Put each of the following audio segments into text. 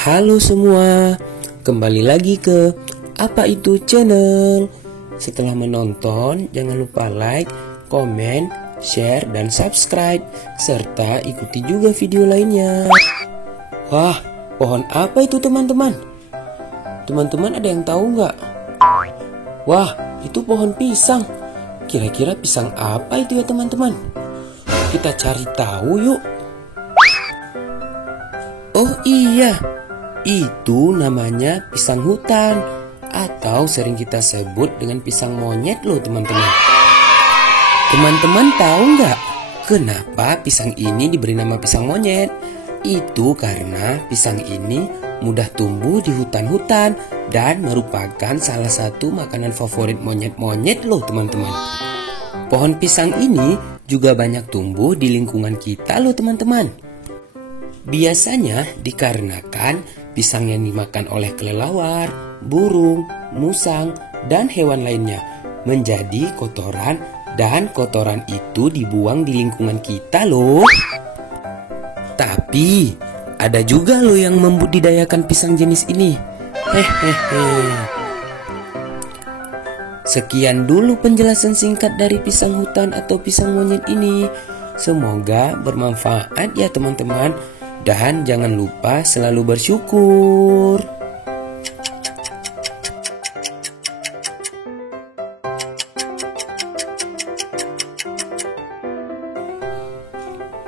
Halo semua, kembali lagi ke Apa Itu Channel. Setelah menonton, jangan lupa like, komen, share, dan subscribe, serta ikuti juga video lainnya. Wah, pohon apa itu teman-teman? Teman-teman ada yang tahu nggak? Wah, itu pohon pisang. Kira-kira pisang apa itu ya teman-teman? Kita cari tahu yuk. Oh iya, itu namanya pisang hutan atau sering kita sebut dengan pisang monyet loh teman-teman. Teman-teman tahu nggak kenapa pisang ini diberi nama pisang monyet? Itu karena pisang ini mudah tumbuh di hutan-hutan dan merupakan salah satu makanan favorit monyet-monyet loh teman-teman. Pohon pisang ini juga banyak tumbuh di lingkungan kita loh teman-teman. Biasanya dikarenakan pisang yang dimakan oleh kelelawar, burung, musang, dan hewan lainnya menjadi kotoran, dan kotoran itu dibuang di lingkungan kita loh. Tapi ada juga loh yang membudidayakan pisang jenis ini. Hehehe. Sekian dulu penjelasan singkat dari pisang hutan atau pisang monyet ini. Semoga bermanfaat ya teman-teman. Dan jangan lupa selalu bersyukur.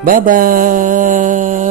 Bye-bye.